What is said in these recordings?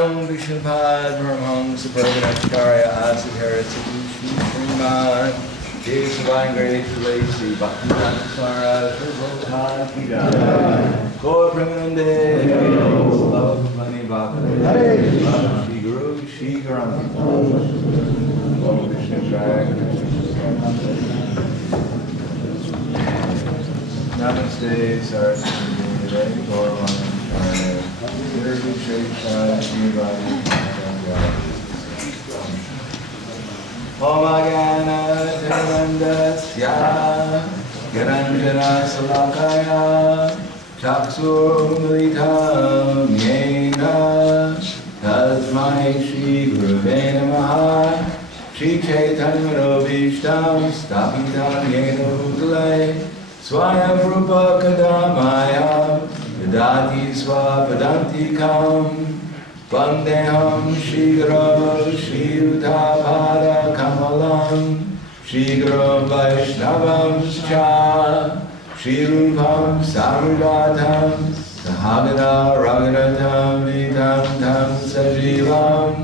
Namo Vishnupad Paramahamsa Parvanacharya Asadhara Sadhushi Sriman Kesavine Grace Lacy Bhaktivedanta Swara Prabhupada Kida Gaur Premanande Love Bhani Bhakti Shri Guru Shri Garam Om Vishnu Track Namaste Saraswati Gaur Manacharya Sirvi Shekha Shivani Omagana Dhamandasya Garanjana Salakaya Chaksur Militam Yena Tasmai Shri Guruve Namaha Shri Chaitanya Rovishtam Stapitam Yena Bhutale Swayam Rupa Kadamaya Vidati Swapadantikam Vandeham Shri Guru Shri Pada Kamalam Shri Guru Vaishnavam Scha Shri Rupam Sarudatam Sahagana Raghunatam Vitam Tam Sajivam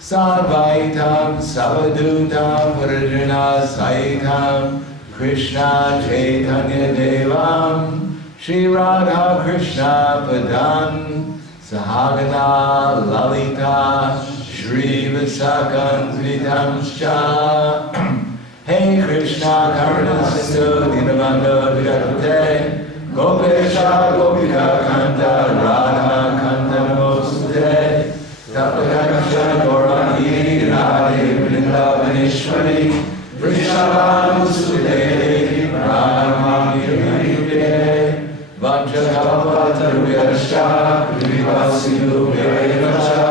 Sadvaitam Savadutam Purajana Saitam Krishna Chaitanya Devam Shri Radha Krishna Padam Sahagana Lalita Shri Visakan Vitamscha Hey Krishna Karuna Sindhu Dinabandha Vidapate Gopesha Gopika Kanta Radha Kanta Namosute Tapakakasha Gaurani Radhe Vrindavaneshwari Vrishabham Sudhe Radhamami Ravide Vajjakalpatarubhyascha Kripasiddhu Vyayavascha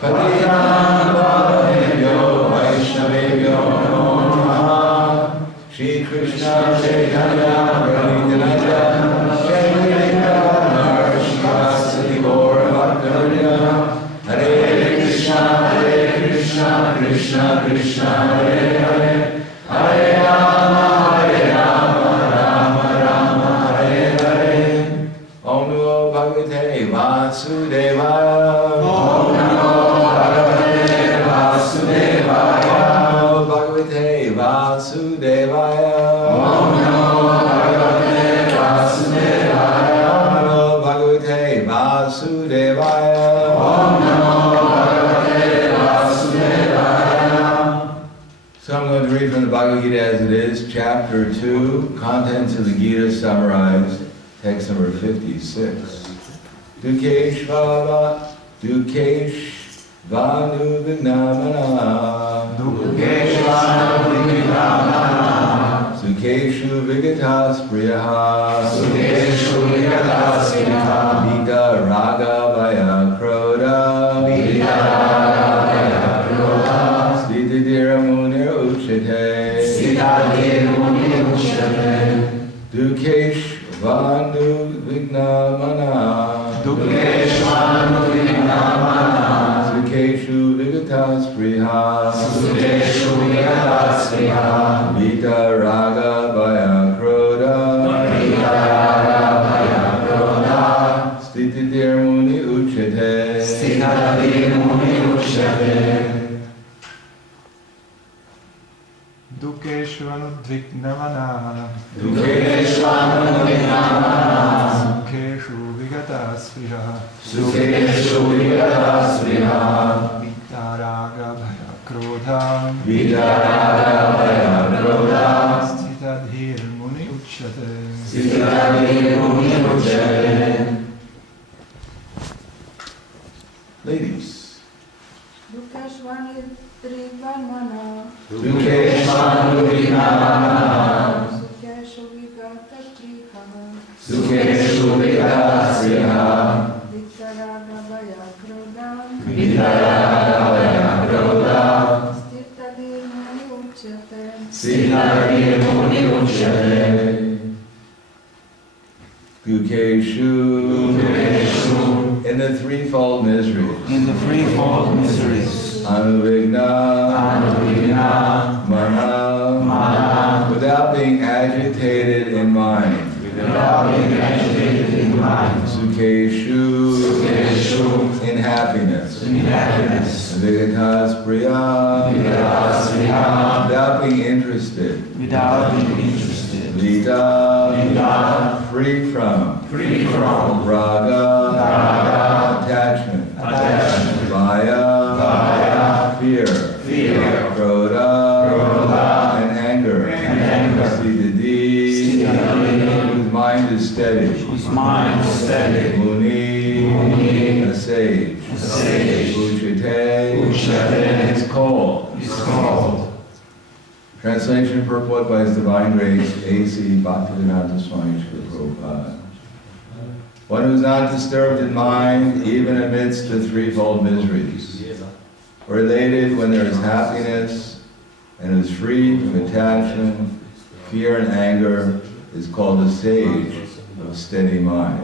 Patitanam Pavanebhyo Vaishnavebhyo Namo Namaha Shri Krishna Chaitanya Prabhu Nityananda Shri Advaita Shivasati Gaura Bhaktivinoda Hare Krishna Krishna Krishna Hare Hare Hare Rama Rama Rama Hare Hare Om Namo Bhagavate Vasudevaya Om Namo Bhagavate Vasudevaya Om Namo Bhagavate Vasudevaya Om Namo Bhagavate Vasudevaya Om Namo Bhagavate Vasudevaya Om Namo Bhagavate Vasudevaya. So I'm going to read from the Bhagavad Gita as it is, chapter 2, contents of the Gita summarized, text number 56. Dukeshvanu Vignamana Dukeshvanu Vignamana Sukeshu Vigatas Priyaha Sukeshu Vigatas Priyaha Vita Raga Vaya Kroda Vita Raga Vaya Kroda Stitidira Munir Uchate Stitidira Munir Uchate Dukeshvanu Vignamana Dukeshvanu Vignamana Sukeshu Vigatas Priyaha Sukeshu Vigatas Priyaha Vita Raga Vaya Kroda Vita Raga Vaya Kroda Stitidir Muni Uchate Stitidir Muni Uchate Dukeshvanu Vignamana Dukeshvanu Vignamana Sukeshu Vigatas Priyaha Sukeshu Vigatas Priyaha Vitaraga Bhaya Krodha Vitaraga Vaya Kroda Stitadhir Muni Uchate Stitadhir Muni Uchate. Ladies. Dukeshvanu Vignamana Dukeshvanu Vignamana Sukeshu Vigatas Priyaha Sukeshu Vigatas Priyaha Vitaraga Vaya Krodha Vitaraga Vaya Kroda Stitadir Muni Uchate Stitadir Muni Uchate Dukeshu in the threefold miseries. In the threefold miseries. Anuvigna Mana without being agitated in mind. Sukeshu in happiness. happiness. Vigatas Priya, Vigatas Priya, without being interested. without being interested. Vida, Vida, free from. Raga, Attachment. attachment. Vaya, Vaya, fear. Krodha, and anger. Siddhi, whose mind is steady. Muni, a sage. Uchite, is cold. Translation and purport by His Divine Grace, A.C. Bhaktivedanta Swami Srila Prabhupada. One who is not disturbed in mind, even amidst the threefold miseries, or elated when there is happiness, and is free from attachment, fear, and anger, is called a sage of steady mind.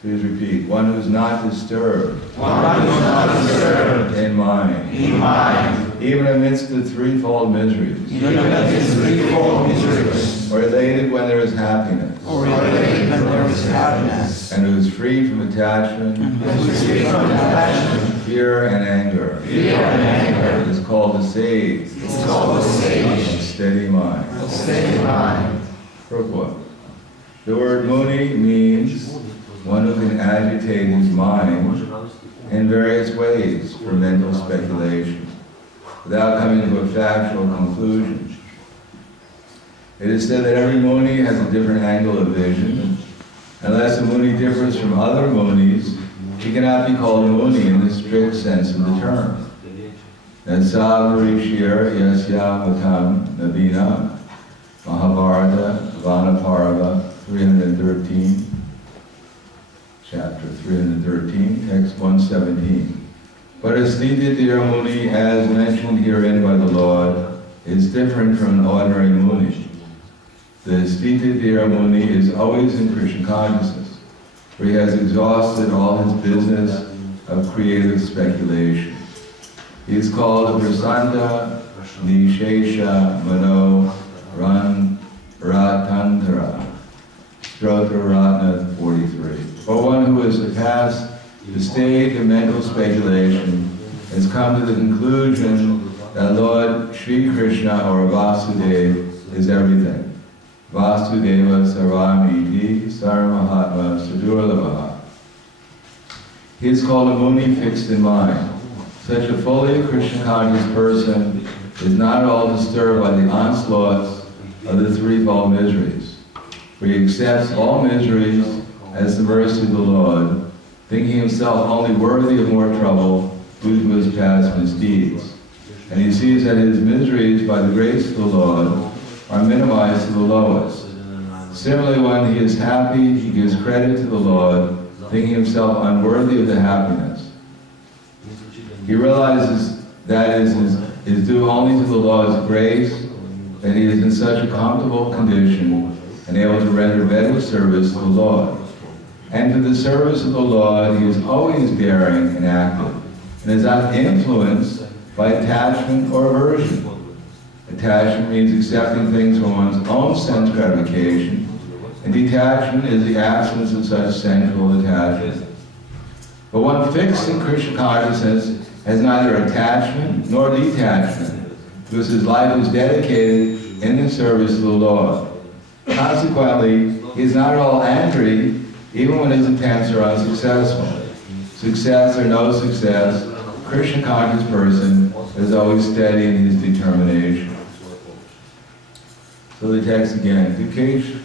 Please repeat. One who is not disturbed in mind, even amidst the threefold miseries, or elated when there is happiness, and who is free from attachment, fear and anger, is called a sage of steady mind. Purport. The word muni means one who can agitate his mind in various ways for mental speculation, without coming to a factual conclusion. It is said that every muni has a different angle of vision. Unless a muni differs from other munis, he cannot be called a muni in the strict sense of the term. Nasavarishir yasya matam nabina Mahabharata Vanaparva 313, chapter 313, text 117. But a Sthitithira Muni, as mentioned herein by the Lord, is different from an ordinary Muni. The Sthitithira Muni is always in Krishna consciousness, for he has exhausted all his business of creative speculation. He is called a Prasanta Nishesha Mano Ran Ratantara, Strotra Ratna 43. For one who has surpassed the stage of mental speculation, has come to the conclusion that Lord Sri Krishna or Vasudeva is everything. Vasudeva Sarvamiti Saramahatma Sadurlabha. He is called a Muni fixed in mind. Such a fully Krishna conscious person is not at all disturbed by the onslaughts of the threefold miseries, for he accepts all miseries as the mercy of the Lord, thinking himself only worthy of more trouble due to his past misdeeds. And he sees that his miseries, by the grace of the Lord, are minimized to the lowest. Similarly, when he is happy, he gives credit to the Lord, thinking himself unworthy of the happiness. He realizes that is due only to the Lord's grace, that he is in such a comfortable condition and able to render better service to the Lord. And to the service of the Lord, he is always daring and active, and is not influenced by attachment or aversion. Attachment means accepting things for one's own sense gratification, and detachment is the absence of such sensual attachment. But one fixed in Krishna consciousness has neither attachment nor detachment, because his life is dedicated in the service of the Lord. Consequently, he is not at all angry, even when his attempts are unsuccessful. Success or no success, a Krishna conscious person is always steady in his determination. So the text again, Dukesh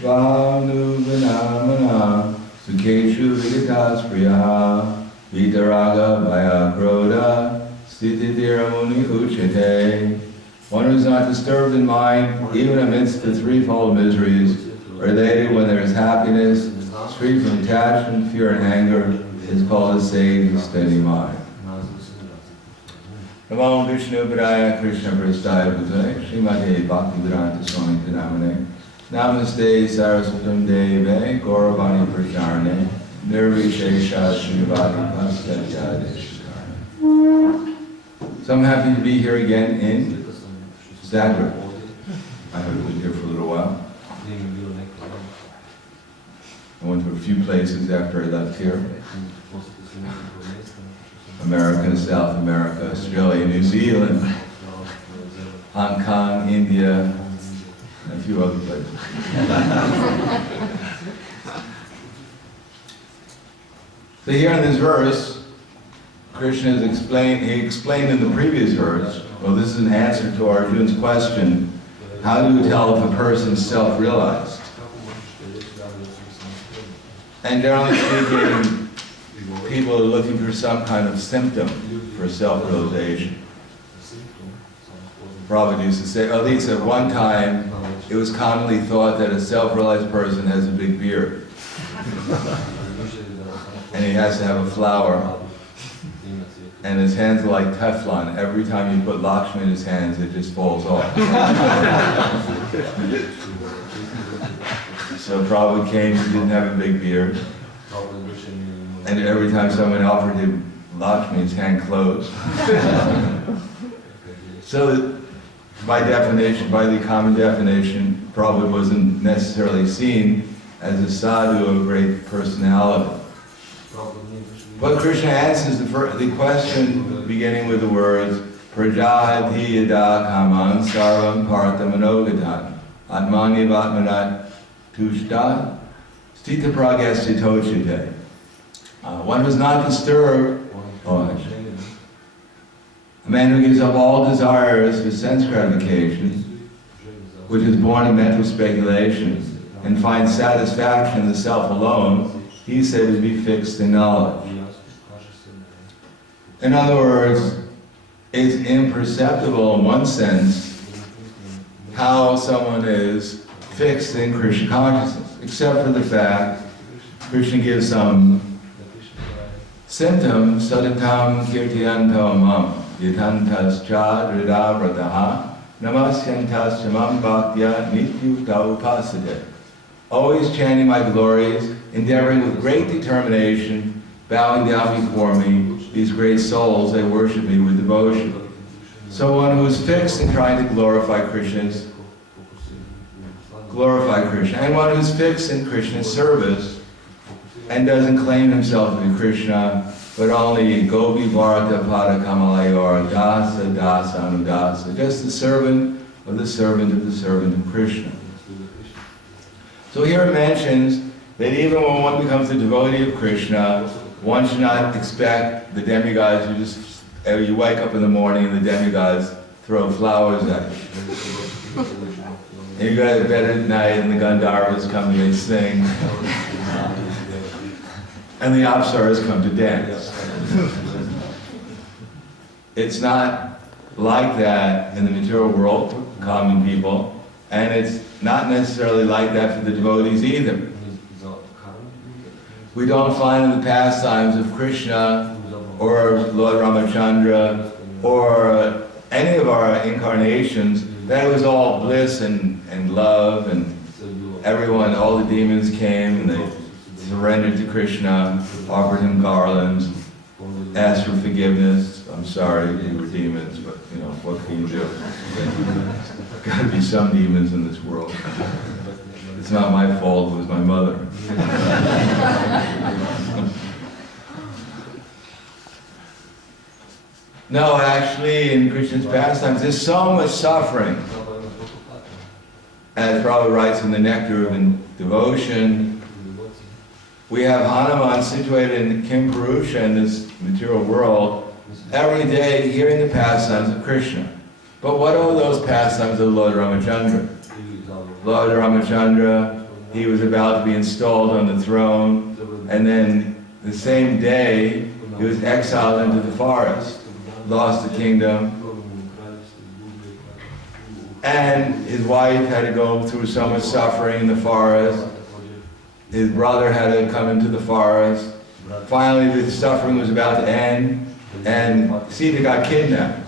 Vanu Vinamana Sukeshu Vigatas Priya Vitaraga Vaya Krodha Sthitithira Muni Uchite. One who is not disturbed in mind, even amidst the threefold miseries, or elated when there is happiness, free from attachment, fear, and anger, is called a sage of steady mind. Namo Vishnu Padaya Krishna Prasthaya Bhutale Srimate Bhaktivedanta Swami Namane Namaste Saraswatam Deve Gauravani Pracharane Nirvishesha Srimati Paskatya Deshikarane. So I'm happy to be here again in Zagreb. I have been here for a little while. I went to a few places after I left here. America, South America, Australia, New Zealand, Hong Kong, India, and a few other places. So here in this verse, Krishna he explained in the previous verse, well, this is an answer to Arjuna's question, how do you tell if a person's self-realized? And generally speaking, people are looking for some kind of symptom for self-realization. Prabhupada used to say, at least at one time, it was commonly thought that a self-realized person has a big beard. And he has to have a flower. And his hands are like Teflon. Every time you put Lakshmi in his hands, it just falls off. So Prabhupada came, he didn't have a big beard. And every time someone offered him Lakshmi, his hand closed. So by definition, by the common definition, Prabhupada wasn't necessarily seen as a sadhu of great personality. But Krishna answers the question beginning with the words, Prajati yada kaman sarvam partha manogatan atmani vatmanat tushta stita pragyastitochite. One who's not disturbed, a man who gives up all desires for sense gratification, which is born of mental speculation, and finds satisfaction in the self alone, he's said to be fixed in knowledge. In other words, it's imperceptible in one sense how someone is fixed in Krishna consciousness, except for the fact Krishna gives some symptoms, sadatam kirtiyanto mam, yatantas cha drida vrataha, namasyantas chamam bhaktya nityukta upasade. Always chanting my glories, endeavoring with great determination, bowing down before me, these great souls, they worship me with devotion. So one who is fixed in trying to glorify Krishna, and one who's fixed in Krishna's service, and doesn't claim himself to be Krishna, but only Gopi Bharata Pada Kamalayor, Dasa Dasa Anudasa, just the servant of the servant of the servant of Krishna. So here it mentions that even when one becomes a devotee of Krishna, one should not expect the demigods who just, you wake up in the morning and the demigods throw flowers at you. And you go to bed at night and the Gandharvas come and they sing. And the Apsaras come to dance. It's not like that in the material world, common people, and it's not necessarily like that for the devotees either. We don't find in the pastimes of Krishna or Lord Ramachandra or any of our incarnations that it was all bliss and love, and everyone, all the demons came and they surrendered to Krishna, offered him garlands, asked for forgiveness. I'm sorry, we were demons, but you know, what can you do? Got to be some demons in this world. It's not my fault, it was my mother. No, actually, in Krishna's pastimes, there's so much suffering. As Prabhupada writes in the Nectar of Devotion, we have Hanuman situated in Kimpurusha, in this material world, every day hearing the pastimes of Krishna. But what are those pastimes of Lord Ramachandra? Lord Ramachandra, he was about to be installed on the throne, and then the same day he was exiled into the forest, lost the kingdom, and his wife had to go through so much suffering in the forest. His brother had to come into the forest. Finally, the suffering was about to end, and Sita got kidnapped.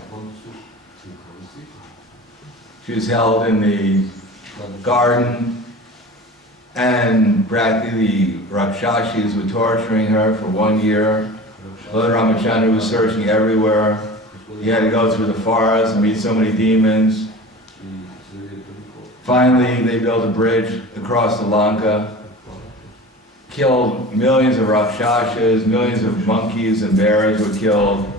She was held in the garden, and practically the Rakshashis were torturing her for 1 year. Lord Ramachandra was searching everywhere. He had to go through the forest and meet so many demons. Finally, they built a bridge across the Lanka, killed millions of rakshasas, millions of monkeys and bears were killed.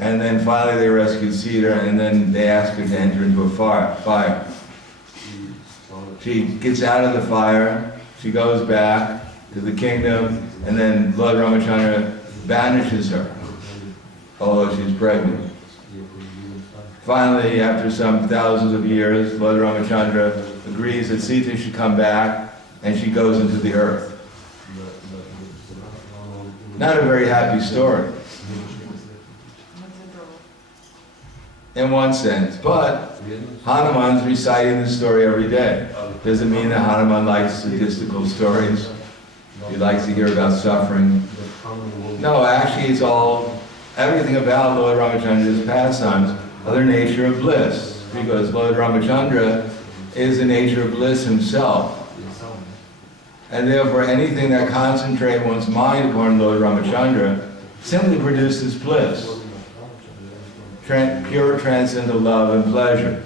And then finally they rescued Sita, and then they asked her to enter into a fire. She gets out of the fire, she goes back to the kingdom, and then Lord Ramachandra banishes her, although she's pregnant. Finally, after some thousands of years, Lord Ramachandra agrees that Sita should come back, and she goes into the earth. Not a very happy story, in one sense, but Hanuman's reciting the story every day. Doesn't mean that Hanuman likes statistical stories. He likes to hear about suffering. No, actually it's all, everything about Lord Ramachandra's pastimes are the nature of bliss, because Lord Ramachandra is the nature of bliss himself. And therefore anything that concentrates one's mind upon Lord Ramachandra simply produces bliss. Pure transcendental love and pleasure.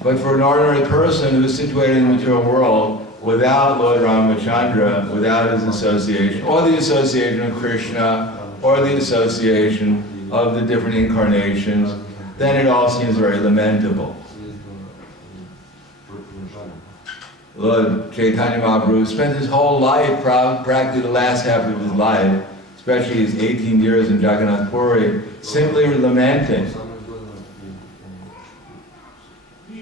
But for an ordinary person who is situated in the material world without Lord Ramachandra, without his association, or the association of Krishna, or the association of the different incarnations, then it all seems very lamentable. Lord Chaitanya Mahaprabhu spent his whole life, practically the last half of his life, especially his 18 years in Jagannath Puri, simply lamenting.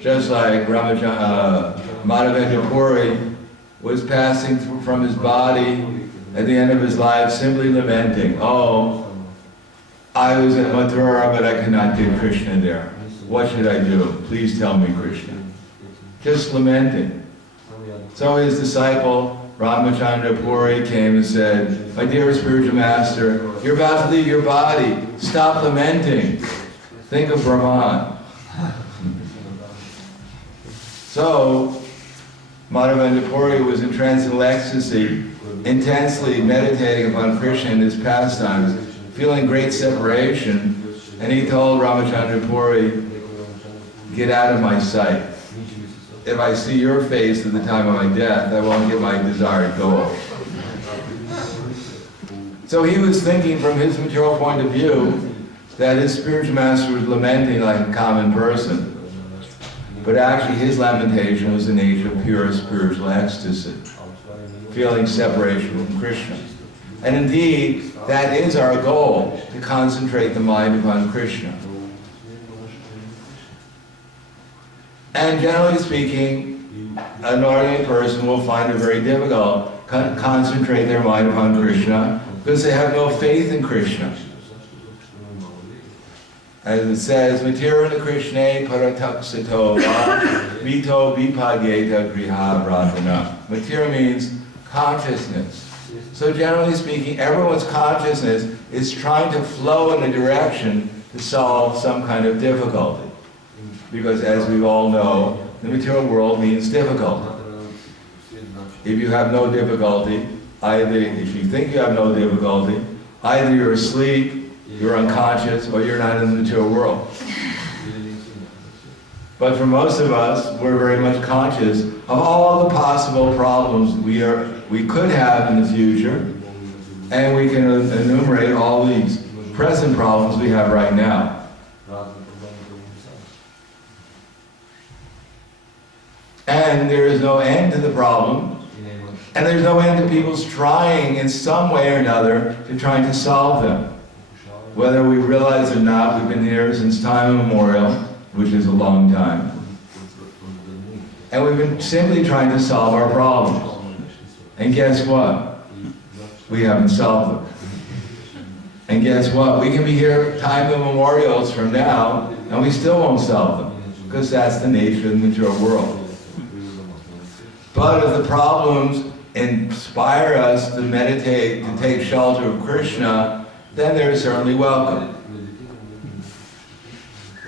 Just like Madhavendra Puri was passing from his body at the end of his life, simply lamenting, oh, I was in Mathura, but I cannot get Krishna there. What should I do? Please tell me, Krishna. Just lamenting. So his disciple, Ramachandra Puri, came and said, my dear spiritual master, you're about to leave your body. Stop lamenting. Think of Brahman. So, Madhavendra Puri was in transcendental ecstasy, intensely meditating upon Krishna and his pastimes, feeling great separation, and he told Ramachandra Puri, get out of my sight. If I see your face at the time of my death, I won't get my desired goal. So he was thinking from his material point of view that his spiritual master was lamenting like a common person. But actually his lamentation was the nature of pure spiritual ecstasy, feeling separation from Krishna. And indeed, that is our goal, to concentrate the mind upon Krishna. And generally speaking, an ordinary person will find it very difficult to concentrate their mind upon Krishna because they have no faith in Krishna. As it says, Matirana Krishna parataksito vito vipagyeta griha vratana. Matira means consciousness. So generally speaking, everyone's consciousness is trying to flow in a direction to solve some kind of difficulty. Because as we all know, the material world means difficult. If you have no difficulty, either if you think you have no difficulty, either you're asleep, you're unconscious, or you're not in the material world. But for most of us, we're very much conscious of all the possible problems we could have in the future, and we can enumerate all these present problems we have right now. And there is no end to the problem, and there's no end to people's trying in some way or another to trying to solve them. Whether we realize it or not, we've been here since time immemorial, which is a long time. And we've been simply trying to solve our problems. And guess what? We haven't solved them. And guess what? We can be here time immemorials from now, and we still won't solve them, because that's the nature of the material world. But if the problems inspire us to meditate, to take shelter of Krishna, then they're certainly welcome.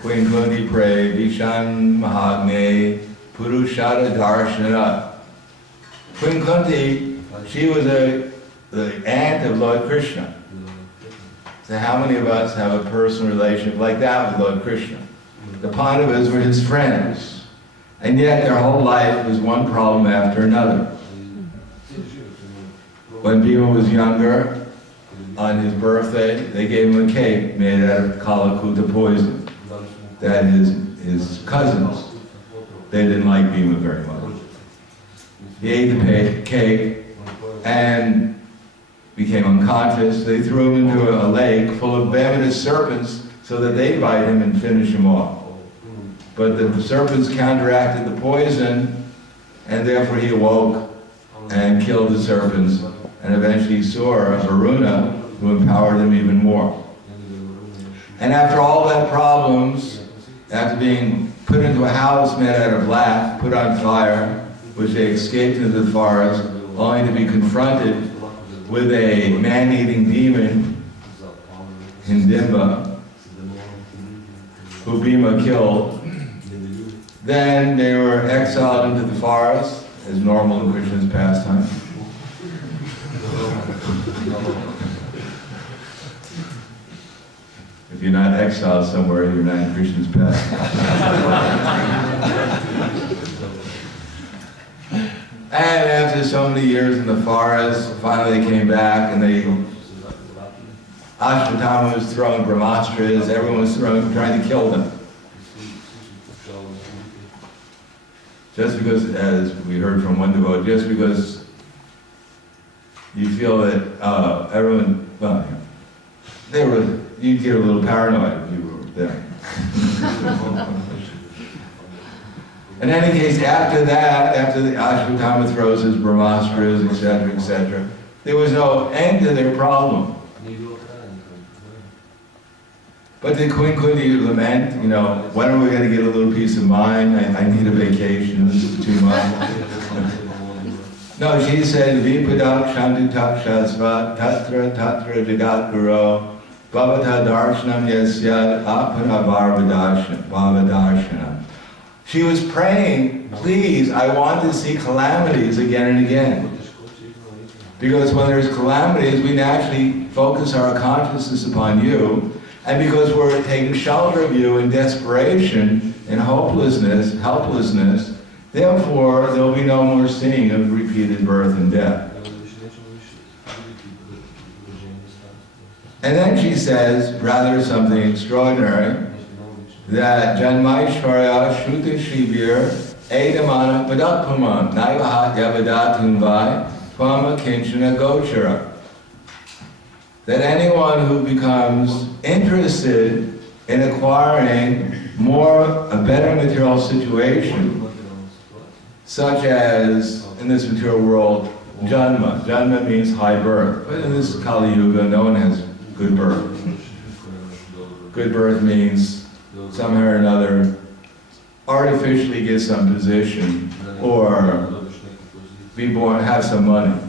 Queen Kunti prayed, Vishan Mahagne Purushara Darshana. Queen Kunti, she was the aunt of Lord Krishna. So how many of us have a personal relationship like that with Lord Krishna? The Pandavas were his friends. And yet their whole life was one problem after another. when Bhima was younger, on his birthday, they gave him a cake made out of Kalakuta poison. That his cousins, they didn't like Bhima very much. He ate the cake and became unconscious. They threw him into a lake full of venomous serpents so that they'd bite him and finish him off. But the serpents counteracted the poison, and therefore he awoke and killed the serpents, and eventually saw Varuna, who empowered him even more. And after all that problems, after being put into a house made out of black, put on fire, which they escaped into the forest, only to be confronted with a man-eating demon, Hindimba, who Bhima killed. Then they were exiled into the forest, as normal in Krishna's pastime. If you're not exiled somewhere, you're not in Krishna's pastime. And after so many years in the forest, finally they came back and Ashwatthama was throwing brahmastras, everyone was trying to kill them. Just because, as we heard from one devotee, just because you feel that everyone, well, you'd get a little paranoid if you were there. In any case, after that, after the Ashwatthama throws his brahmastras, etc., there was no end to their problem. But the Queen couldn't lament, you know, when are we going to get a little peace of mind? I need a vacation, this is too much. No, she said, Vipadak Shanti Takshasva Tatra Tatra Jagat Guru Bhavata Darshanam Yasya Apana Bhavadarshana. She was praying, please, I want to see calamities again and again. Because when there's calamities, we naturally focus our consciousness upon you. And because we're taking shelter of you in desperation, in hopelessness, helplessness, therefore there will be no more seeing of repeated birth and death. And then she says, rather something extraordinary, that Janmaishvarya Shruta Shivir Edamana Padakpaman Naivahat Yavadatunvai Twama Kinchana Gochara. That anyone who becomes interested in acquiring a better material situation, such as in this material world, Janma. Janma means high birth. But in this Kali Yuga, no one has good birth. Good birth means somehow or another artificially get some position or be born, have some money.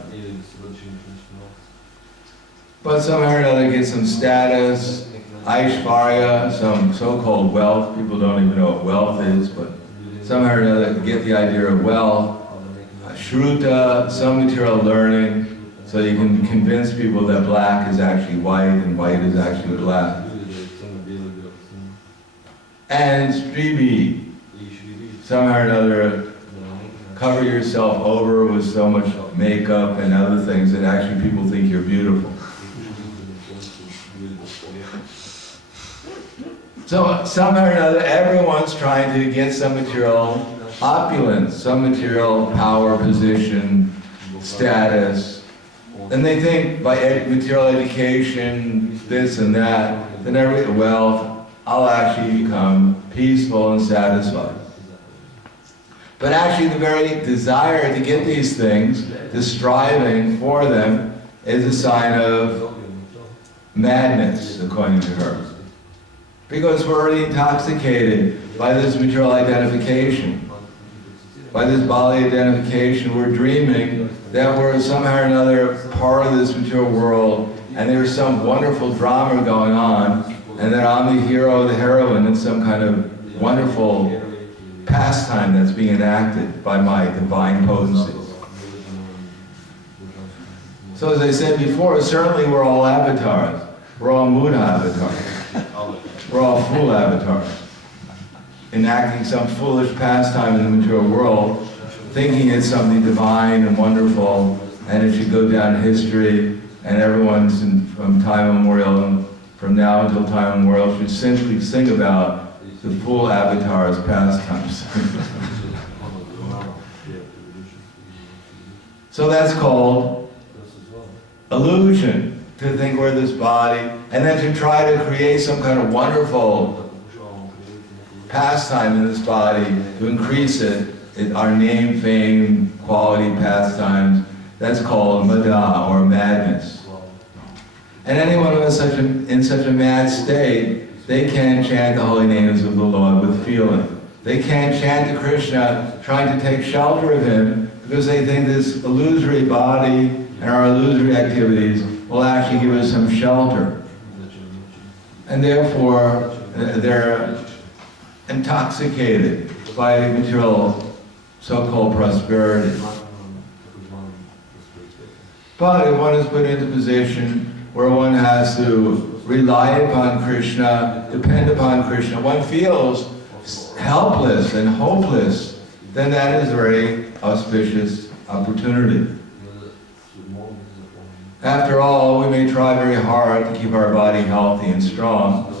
But somehow or another get some status, Aishvarya, some so-called wealth. People don't even know what wealth is, but somehow or another get the idea of wealth. Shruta, some material learning, so you can convince people that black is actually white and white is actually black. And Stribi, somehow or another cover yourself over with so much makeup and other things that actually people think you're beautiful. So somehow or another, everyone's trying to get some material opulence, some material power, position, status. And they think by material education, this and that, then wealth, I'll actually become peaceful and satisfied. But actually the very desire to get these things, the striving for them, is a sign of madness, according to her. Because we're already intoxicated by this material identification. By this bodily identification, we're dreaming that we're somehow or another part of this material world, and there's some wonderful drama going on, and that I'm the hero, the heroine in some kind of wonderful pastime that's being enacted by my divine potency. So as I said before, certainly we're all avatars. We're all Muda avatars. We're all fool avatars, enacting some foolish pastime in the material world, thinking it's something divine and wonderful, and it should go down in history, and everyone's from time immemorial, from now until time immemorial, should simply sing about the full avatar's pastimes. So that's called illusion, to think we're this body, and then to try to create some kind of wonderful pastime in this body, to increase it, our name, fame, quality, pastimes. That's called mada, or madness. And anyone who is in such a mad state, they can't chant the holy names of the Lord with feeling. They can't chant to Krishna trying to take shelter of Him, because they think this illusory body and our illusory activities will actually give us some shelter. And therefore, they're intoxicated by material so-called prosperity. But if one is put into a position where one has to rely upon Krishna, depend upon Krishna, one feels helpless and hopeless, then that is a very auspicious opportunity. After all, we may try very hard to keep our body healthy and strong,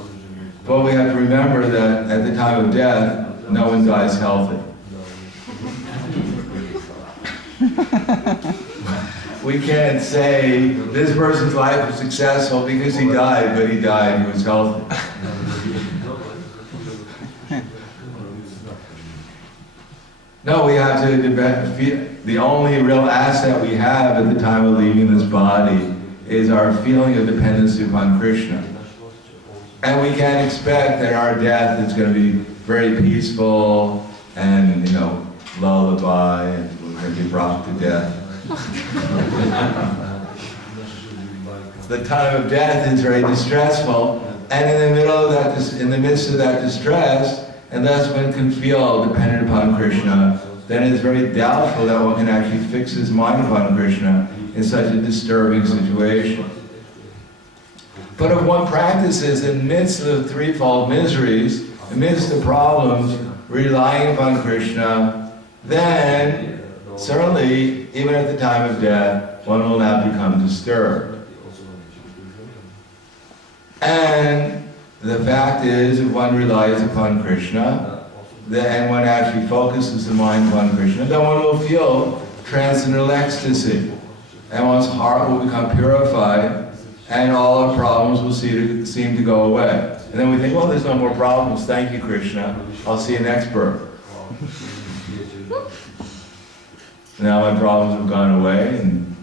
but we have to remember that at the time of death, no one dies healthy. We can't say this person's life was successful because he died, but he died, he was healthy. No, we have to, the only real asset we have at the time of leaving this body is our feeling of dependency upon Krishna. And we can't expect that our death is going to be very peaceful and, lullaby, and we're going to be brought to death. The time of death is very distressful, and in the midst of that distress, unless one can feel dependent upon Krishna, then it's very doubtful that one can actually fix his mind upon Krishna in such a disturbing situation. But if one practices in the midst of the threefold miseries, amidst the problems, relying upon Krishna, then certainly, even at the time of death, one will not become disturbed. And the fact is, if one relies upon Krishna, and one actually focuses the mind upon Krishna, then one will feel transcendental ecstasy. And one's heart will become purified, and all our problems will seem to go away. And then we think, well, there's no more problems. Thank you, Krishna. I'll see you next birth. Now my problems have gone away, and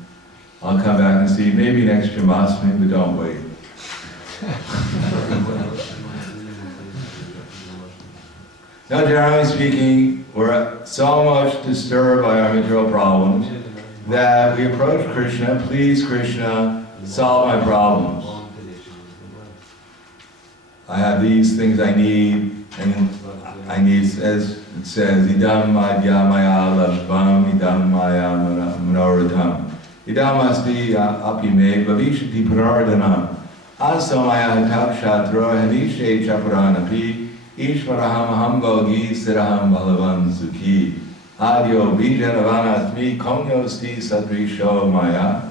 I'll come back and see you maybe next Janmashtami, but don't wait. Now, generally speaking, we're so much disturbed by our material problems that we approach Krishna, please Krishna, solve my problems. I have these things I need, and I need, as it says, idam madhya maya labham, idam maya manoratham, idam asti api me bhavishati prardhanam, aso maya tapshatro hanishe chaparanapi, ishvaraham aham bhogi siraham balavan sukhi, adyo bijanavanasmi konyosti sadrisho maya,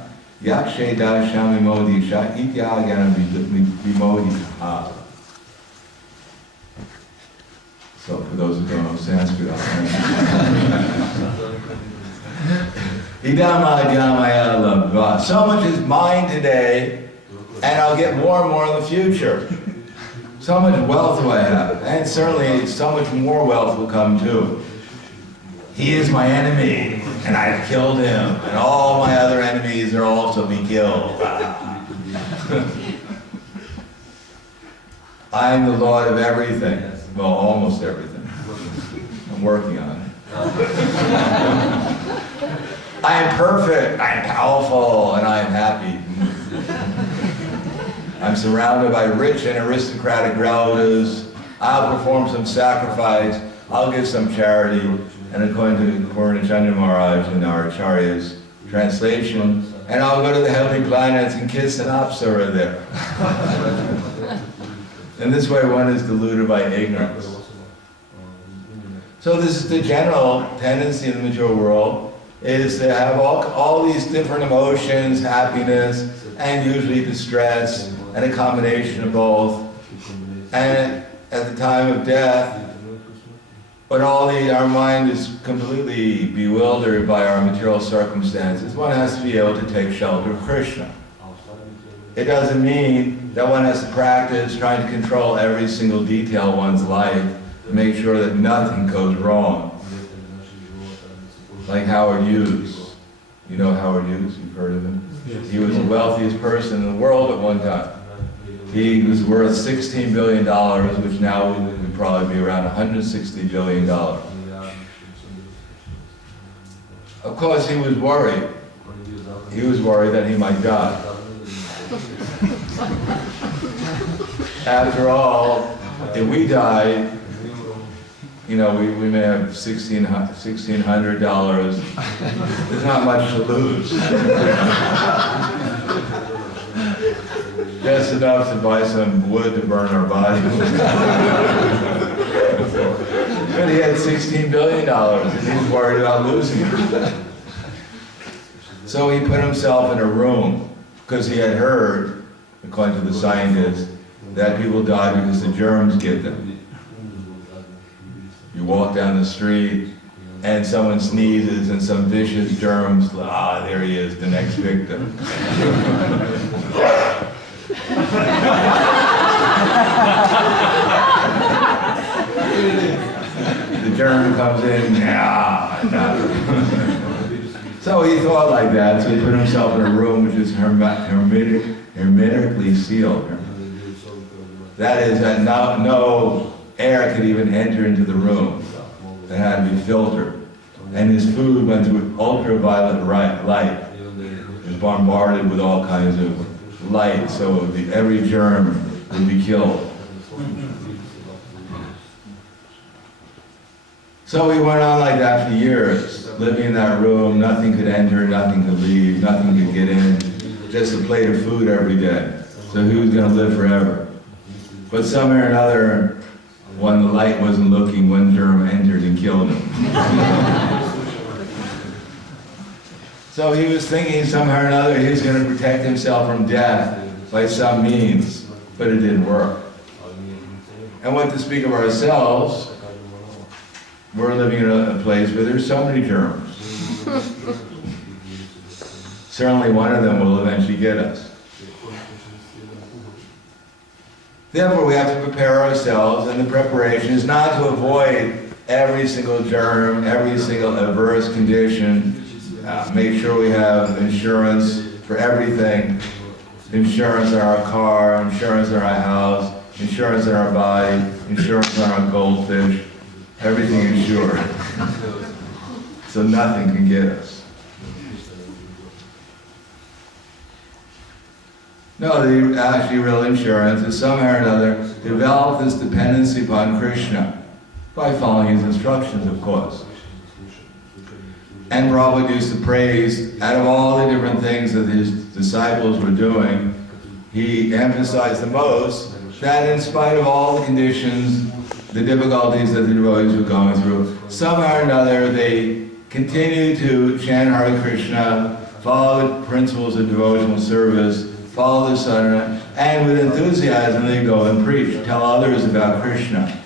yakshe dashami modisha ityagana vimodisha. So for those who don't know Sanskrit, I'll translate. So much is mine today, and I'll get more and more in the future. So much wealth do I have, and certainly so much more wealth will come too. He is my enemy, and I have killed him, and all my other enemies are also be killed. I am the Lord of everything. Well, almost everything. I'm working on it. I am perfect, I am powerful, and I am happy. I'm surrounded by rich and aristocratic relatives. I'll perform some sacrifice. I'll give some charity. And according to Purnachandra Maharaj in our Acharya's translation, and I'll go to the heavenly planets and kiss an apsara there. In this way, one is deluded by ignorance. So this is the general tendency in the material world, is to have all these different emotions, happiness, and usually distress, and a combination of both. And at the time of death, when our mind is completely bewildered by our material circumstances, one has to be able to take shelter of Krishna. It doesn't mean that one has to practice trying to control every single detail of one's life to make sure that nothing goes wrong. Like Howard Hughes. You know Howard Hughes? You've heard of him? Yes. He was the wealthiest person in the world at one time. He was worth $16 billion, which now would probably be around $160 billion. Of course, he was worried. He was worried that he might die. After all, if we died, you know, we may have $1,600. There's not much to lose. Just enough to buy some wood to burn our body. But he had $16 billion and he was worried about losing it. So he put himself in a room because he had heard, according to the scientists, that people die because the germs get them. You walk down the street and someone sneezes and some vicious germs, there he is, the next victim. The germ comes in, So he thought like that, so he put himself in a room which is hermetically sealed. That is, that no air could even enter into the room. It had to be filtered. And his food went through ultraviolet light. It was bombarded with all kinds of light, so every germ would be killed. So he went on like that for years, living in that room. Nothing could enter, nothing could leave, nothing could get in. Just a plate of food every day. So he was going to live forever. But somehow or another, when the light wasn't looking, one germ entered and killed him. So he was thinking somehow or another he was going to protect himself from death by some means, but it didn't work. And what to speak of ourselves, we're living in a place where there's so many germs. Certainly one of them will eventually get us. Therefore, we have to prepare ourselves, and the preparation is not to avoid every single germ, every single adverse condition. Make sure we have insurance for everything. Insurance on our car, insurance on our house, insurance on our body, insurance on our goldfish. Everything insured. So nothing can get us. No, the actually real insurance is somehow or another develop this dependency upon Krishna by following his instructions, of course. And Prabhupada used to praise, out of all the different things that his disciples were doing, he emphasized the most that in spite of all the conditions, the difficulties that the devotees were going through, somehow or another they continued to chant Hare Krishna, follow the principles of devotional service, follow the sadhana, and with enthusiasm they go and preach, tell others about Krishna,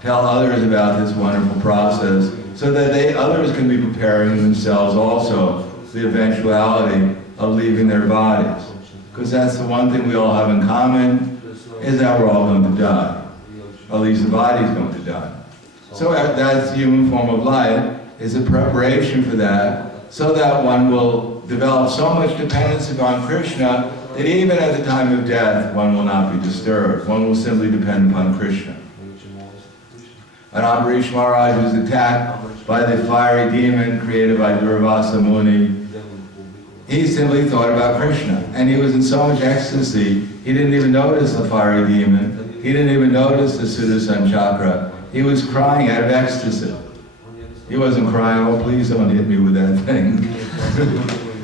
tell others about this wonderful process, so that others can be preparing themselves also for the eventuality of leaving their bodies. Because that's the one thing we all have in common, is that we're all going to die. At least the body's going to die. So that's the human form of life, is a preparation for that, so that one will develop so much dependence upon Krishna that even at the time of death, one will not be disturbed. One will simply depend upon Krishna. And Ambarish Maharaj was attacked by the fiery demon created by Durvasa Muni. He simply thought about Krishna, and he was in so much ecstasy, he didn't even notice the fiery demon. He didn't even notice the Sudarshan Chakra. He was crying out of ecstasy. He wasn't crying, oh please don't hit me with that thing.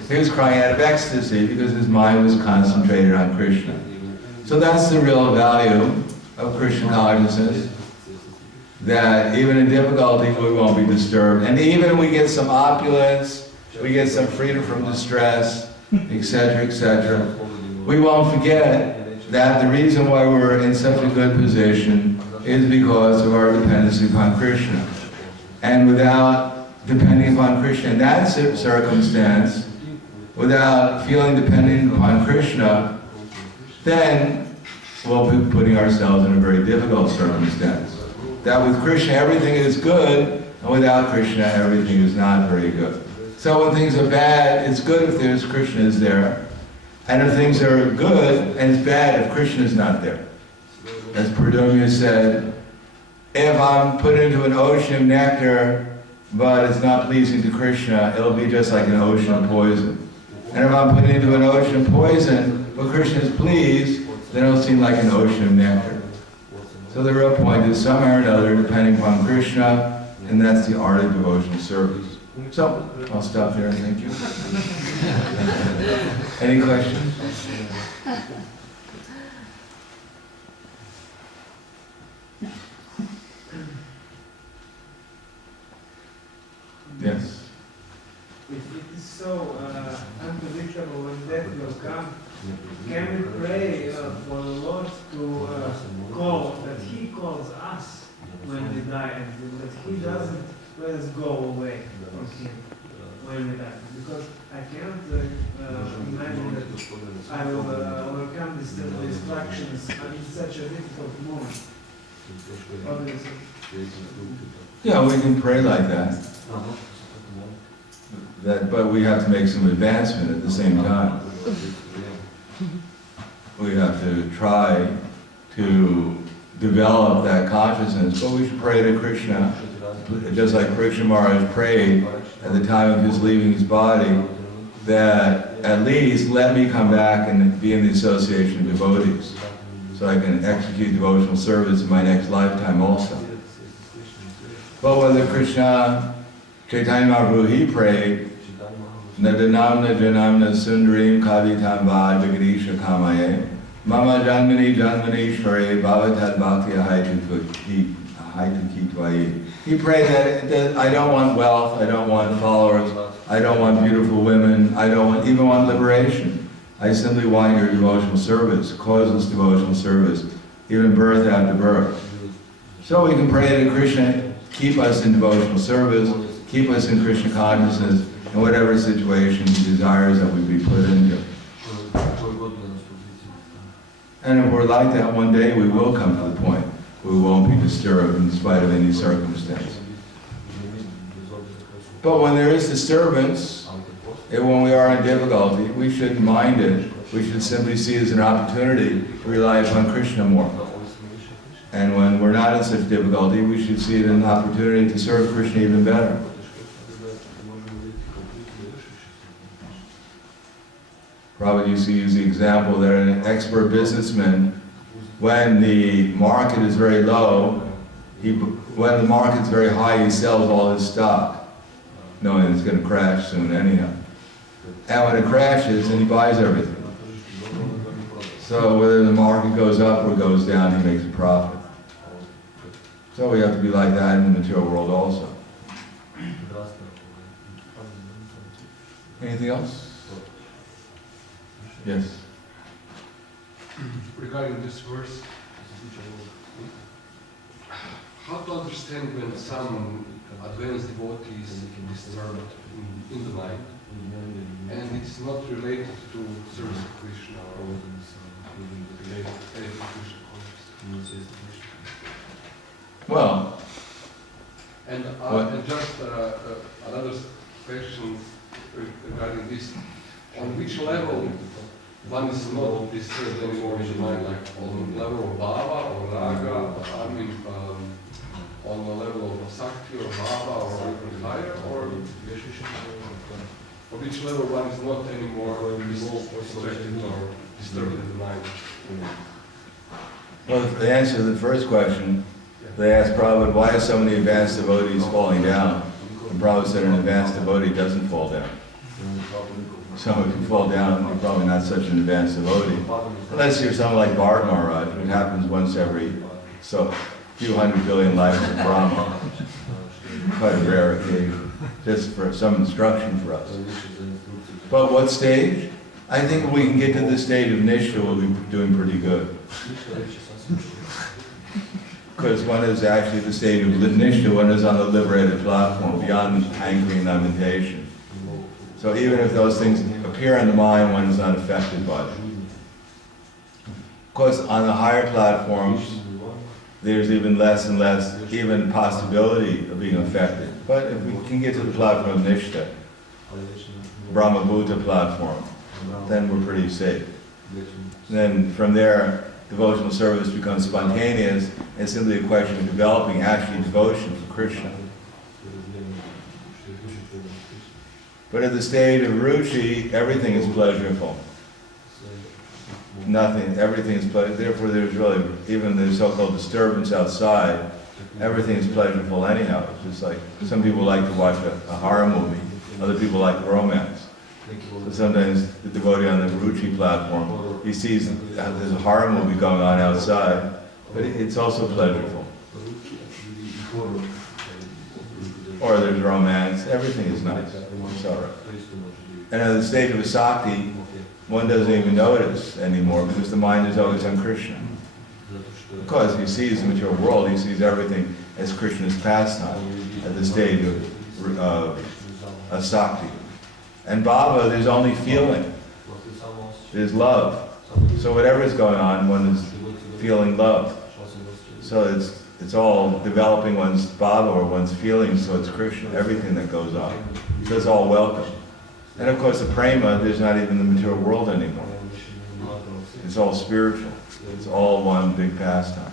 He was crying out of ecstasy because his mind was concentrated on Krishna. So that's the real value of Krishna consciousness. that even in difficulty we won't be disturbed. And even we get some opulence, we get some freedom from distress, etc., etc. We won't forget that the reason why we're in such a good position is because of our dependency upon Krishna. And without depending upon Krishna in that circumstance, without feeling dependent upon Krishna, then we'll be putting ourselves in a very difficult circumstance. That with Krishna everything is good, and without Krishna everything is not very good. So when things are bad, it's good if there's Krishna is there. And if things are good, and it's bad if Krishna is not there. As Purdumya said, if I'm put into an ocean of nectar, but it's not pleasing to Krishna, it'll be just like an ocean of poison. And if I'm put into an ocean of poison, but Krishna is pleased, then it'll seem like an ocean of nectar. So the real point is somehow or another, depending upon Krishna, and that's the art of devotional service. So, I'll stop there and thank you. Any questions? Yes. If it is so unpredictable when death will come, can we pray for the Lord to call, that He calls us when we die, and that He doesn't let us go away from Him when we die? Because I cannot imagine that I will overcome these distractions in such a difficult moment. Obviously. Yeah, we can pray like that. But we have to make some advancement at the same time. We have to try to develop that consciousness, but we should pray to Krishna, just like Parikshit Maharaj prayed at the time of his leaving his body, that at least let me come back and be in the association of devotees, so I can execute devotional service in my next lifetime also. But whether Krishna, Chaitanya Mahaprabhu, he prayed, Nadanamna Janamna Sundarim Kavitam Va Jagadeesha Kamaye Mama Janmani Janmani Share Bhavatad Bhakti Haitukitvaye. He prayed that I don't want wealth, I don't want followers, I don't want beautiful women, I don't even want liberation. I simply want your devotional service, causeless devotional service, even birth after birth. So we can pray to Krishna, keep us in devotional service, keep us in Krishna consciousness, in whatever situation He desires that we be put into. And if we're like that, one day we will come to the point where we won't be disturbed in spite of any circumstance. But when there is disturbance, and when we are in difficulty, we shouldn't mind it. We should simply see it as an opportunity to rely upon Krishna more. And when we're not in such difficulty, we should see it as an opportunity to serve Krishna even better. Prabhupada used to use the example that an expert businessman, when the market is very low, when the market is very high, he sells all his stock, knowing it's going to crash soon anyhow. And when it crashes, then he buys everything. So whether the market goes up or goes down, he makes a profit. So we have to be like that in the material world also. Anything else? Yes. Regarding this verse, how to understand when some advanced devotee is disturbed in the mind, and it's not related to service of Krishna or related to Krishna consciousness? Well, and just another question regarding this: on which level one is not disturbed anymore in the mind, like on the level of bhava or raga, I mean, on the level of sakti or bhava or even higher, or which level one is not anymore distracted or disturbed in the mind? Well, the answer to the first question, they asked Prabhupada, why are so many advanced devotees falling down? And Prabhupada said an advanced devotee doesn't fall down. So if you fall down, you're probably not such an advanced devotee. Unless you're someone like Bharat Maharaj, which happens once every so few 100 billion lives of Brahma. Quite a rare occasion, just for some instruction for us. But what stage? I think when we can get to the state of Nishta, we'll be doing pretty good. Because one is actually the state of Nishta, one is on the liberated platform, beyond angry and lamentation. So even if those things appear in the mind, one is not affected by them. Of course, on the higher platforms, there's even less and less even possibility of being affected. But if we can get to the platform of Nishta, Brahma Bhuta platform, then we're pretty safe. Then from there, devotional service becomes spontaneous and simply a question of developing actually devotion for Krishna. But at the state of Ruchi, everything is pleasurable. Nothing, everything is pleasurable. Therefore, there's really, even the so-called disturbance outside, everything is pleasurable anyhow. It's just like, some people like to watch a horror movie, other people like romance. So sometimes the devotee on the Ruchi platform, he sees there's a horror movie going on outside, but it's also pleasurable. Or there's romance, everything is nice, it's all right. And at the state of Asakti, one doesn't even notice anymore because the mind is always on Krishna. Because he sees the material world, he sees everything as Krishna's pastime at the state of Asakti. And Bhava, there's only feeling. There's love. So whatever is going on, one is feeling love. So it's all developing one's bhava or one's feelings, so it's Krishna, everything that goes on. So it's all welcome. And of course the prema, there's not even the material world anymore. It's all spiritual. It's all one big pastime.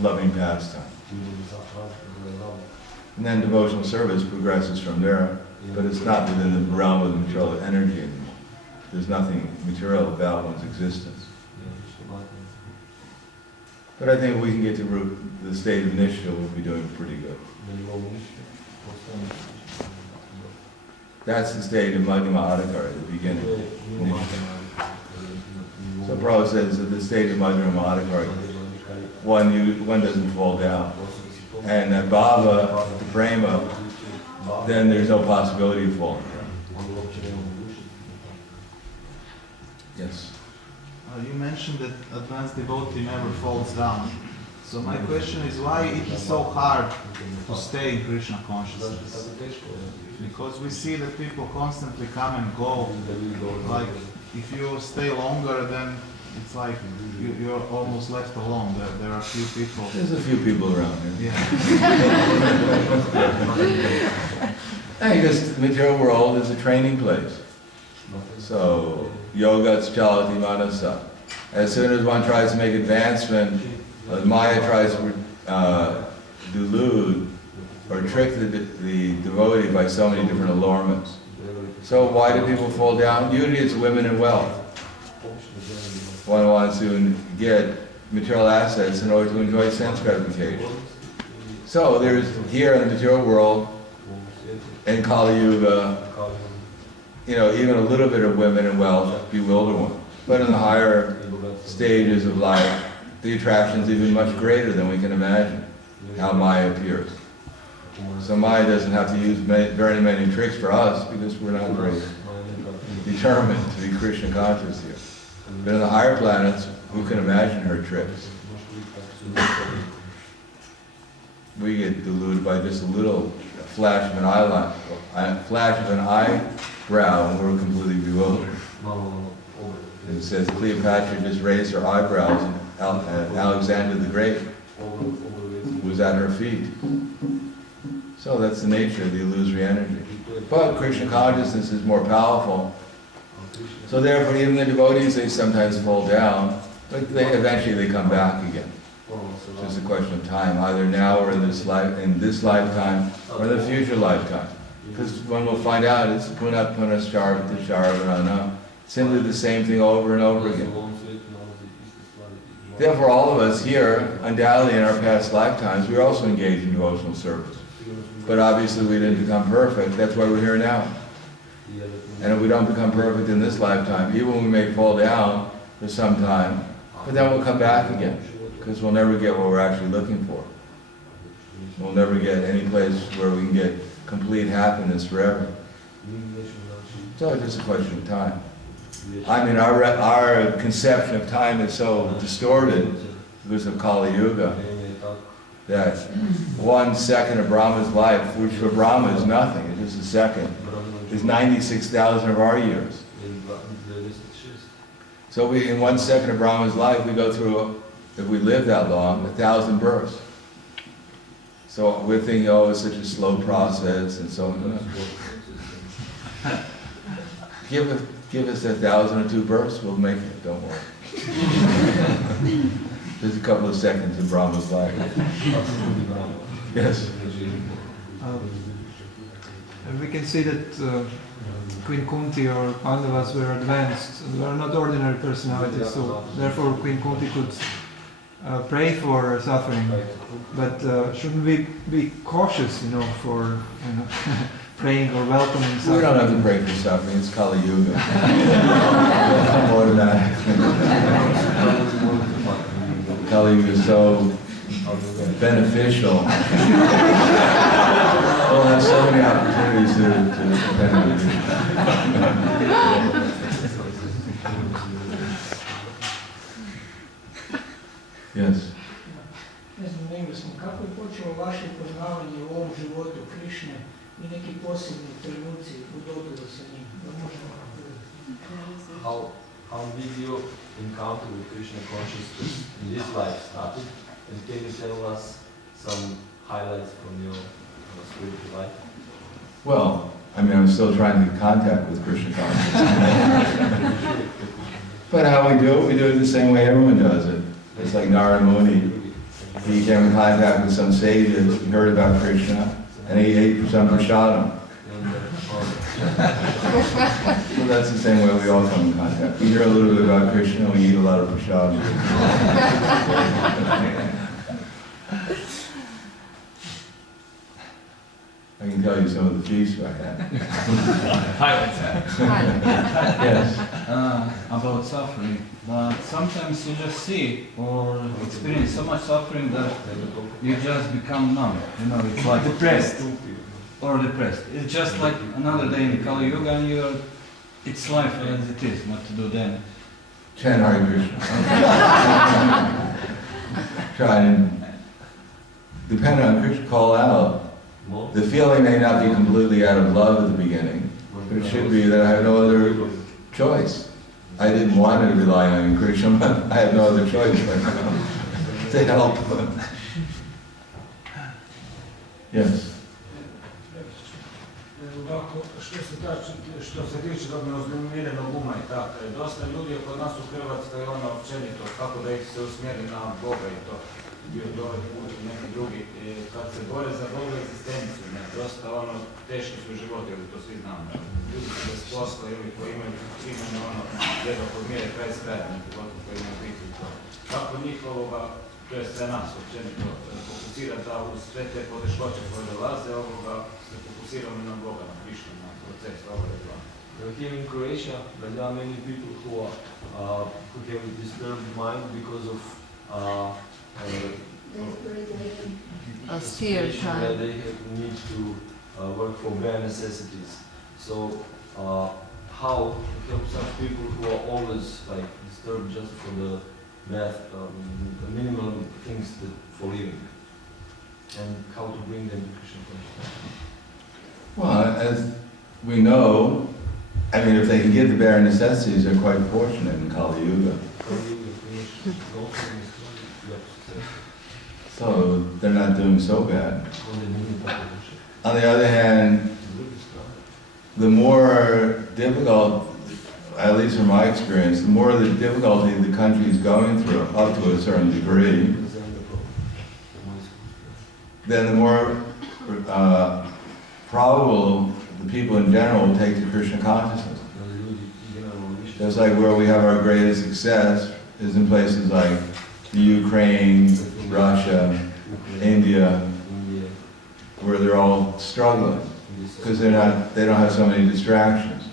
Loving pastime. And then devotional service progresses from there, but it's not within the realm of the material energy anymore. There's nothing material about one's existence. But I think if we can get to the state of Nishta, we'll be doing pretty good. That's the state of Madhyama Adhikari, the beginning. Nishta. So Prabhupada says that the state of Madhyama Adhikari, one doesn't fall down. And at Bhava, the prema, then there's no possibility of falling down. Yes? You mentioned that advanced devotee never falls down. So my question is, why it is so hard to stay in Krishna consciousness? Because we see that people constantly come and go. Like, if you stay longer, then it's like you're almost left alone. There are a few people. There's a few people around here. Yeah. Because the material world is a training place. So, yoga chalati manasa. As soon as one tries to make advancement, Maya tries to delude or trick the devotee by so many different allurements. So why do people fall down? Usually it's women and wealth. One wants to get material assets in order to enjoy sense gratification. So there's, here in the material world, in Kali Yuga, even a little bit of women and wealth bewilder one. But in the higher stages of life, the attraction is even much greater than we can imagine, how Maya appears. So Maya doesn't have to use very many tricks for us because we're not very determined to be Krishna conscious here. But in the higher planets, who can imagine her tricks? We get deluded by just a little flash of an eyelash, flash of an eyebrow, and we're completely bewildered. And it says Cleopatra just raised her eyebrows, and Alexander the Great was at her feet. So that's the nature of the illusory energy. But Krishna consciousness is more powerful. So therefore, even the devotees, they sometimes fall down, but eventually they come back again. It's just a question of time, either now or in this lifetime, or in the future lifetime. Because one will find out it's punat punas charvata charvana, simply the same thing over and over again. Therefore, all of us here, undoubtedly in our past lifetimes, we are also engaged in devotional service. But obviously we didn't become perfect, that's why we're here now. And if we don't become perfect in this lifetime, even when we may fall down for some time, But then we'll come back again, because we'll never get what we're actually looking for. We'll never get any place where we can get complete happiness forever. So it's just a question of time. I mean, our conception of time is so distorted because of Kali Yuga that 1 second of Brahma's life, which for Brahma is nothing, it's just a second, is 96,000 of our years. So in 1 second of Brahma's life, we go through, if we live that long, 1,000 births. So we're thinking, oh, it's such a slow process and so on. Give us 1,002 births, we'll make it, don't worry. There's a couple of seconds in Brahma's life. Yes? We can see that Queen Kunti or Pandavas were advanced, they were not ordinary personalities, so therefore Queen Kunti could pray for suffering. But shouldn't we be cautious, for praying or welcoming suffering? We don't have to pray for suffering, it's Kali Yuga. Automatic. Kali Yuga is so beneficial. We'll have so many opportunities to benefit. Yes. Ne znam, na engleskom, kako je počelo vaše poznavanje u ovom životu Krišne i neki posebni trenuci u dodiru sa njim? Da možemo How did your encounter with Krishna consciousness in this life started? And can you tell us some highlights from your spiritual life? Well, I mean, I'm still trying to get contact with Krishna consciousness. But how we do it the same way everyone does it. It's like Narada Muni. He came in contact with some sages, he heard about Krishna, and he ate some prasadam. So that's the same way we all come in contact. We hear a little bit about Krishna, we eat a lot of prasadam. I can tell you some of the feasts I had. Yes. About suffering, but sometimes you just see or experience so much suffering that you just become numb. It's like depressed. It's just like another day in Kali Yuga, and it's life as it is. What to do then? Chant Hare Krishna. Try and depend on Krishna, call out. The feeling may not be completely out of love at the beginning, but it should be that I have no other choice. I didn't want to rely on Krishna, but I have no other choice right now to help. Yes. Ovako, što se tiče razmirenog uma i tako, dosta ljudi je kod nas u Hrvatskoj općenito, kako da ih se usmjeri na Boga i to, bio dole put i neki drugi, kad se bore za Boga egzistenciju, dosta teški su životi, ali to svi znamo. Ljudi su bez posla ili koji imaju primjene jedno podmire kraj s krajem, koji imaju biti to. Kako njih to je sve nas općenito, fokusira da uz sve te poteškoće koje dolaze, se fokusiramo na Boga, na Krišnu, na proces dva. Here in Croatia, there are many people who have a disturbed mind because of Spiritual. that they need to work for bare necessities. So how help such people who are always disturbed just for the minimal things for living, and how to bring them to Krishna consciousness? Well, as we know, I mean, if they can get the bare necessities, they're quite fortunate in Kali Yuga. So they're not doing so bad. On the other hand, the more difficult, at least from my experience, the more the difficulty the country is going through, up to a certain degree, then the more probable the people in general will take to Krishna consciousness. Just like where we have our greatest success is in places like the Ukraine, Russia, India, where they're all struggling because they don't have so many distractions.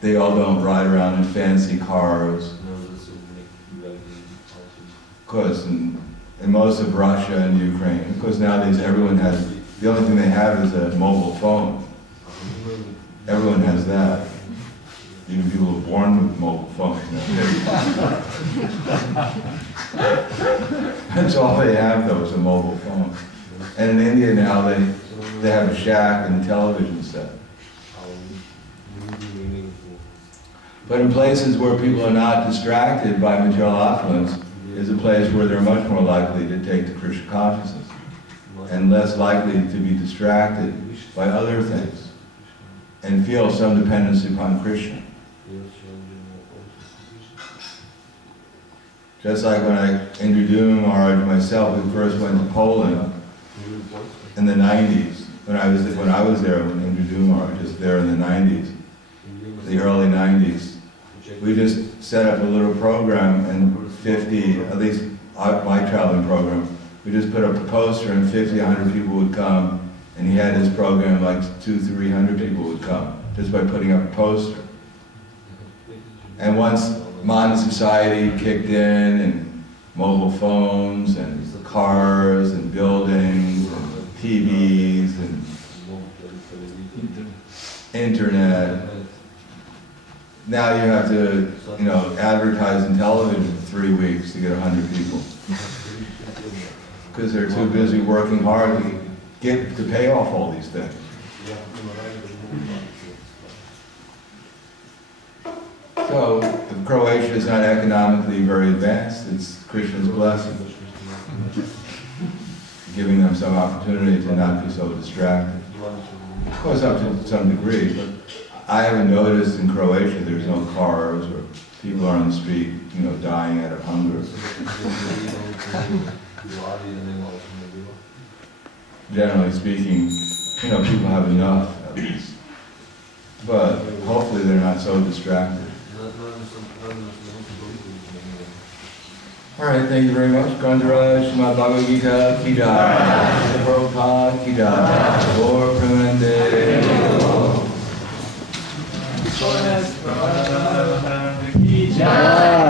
They all don't ride around in fancy cars. Of course, in most of Russia and Ukraine, of course nowadays everyone has, the only thing they have is a mobile phone. Everyone has that. Even people who are born with mobile phones. That's all they have though, is a mobile phone. And in India now they have a shack and a television set. But in places where people are not distracted by material affluence, is a place where they're much more likely to take to Krishna consciousness and less likely to be distracted by other things and feel some dependency upon Krishna. Just like when I introduced Maharaj myself, we first went to Poland in the 90s. When I was there, when Indradyumna Maharaj was there in the 90s, the early 90s, we just set up a little program and 50, at least my traveling program, we just put up a poster and 50, 100 people would come, and he had his program like 200-300 people would come, just by putting up a poster. And once modern society kicked in, and mobile phones, and cars, and buildings, and TVs, and internet, now you have to, advertise in television for 3 weeks to get 100 people. Because they're too busy working hard to pay off all these things. So, if Croatia is not economically very advanced, it's Krishna's blessing, giving them some opportunity to not be so distracted. Of course, up to some degree, but I haven't noticed in Croatia there's no cars or people are on the street, dying out of hunger. Generally speaking, people have enough at least. But hopefully they're not so distracted. All right, thank you very much. Gandharaj, Srimad Bhagavad Gita, Ki Jai. Prabhupada, Ki Jai. Gaur Premanande. Ki Jai.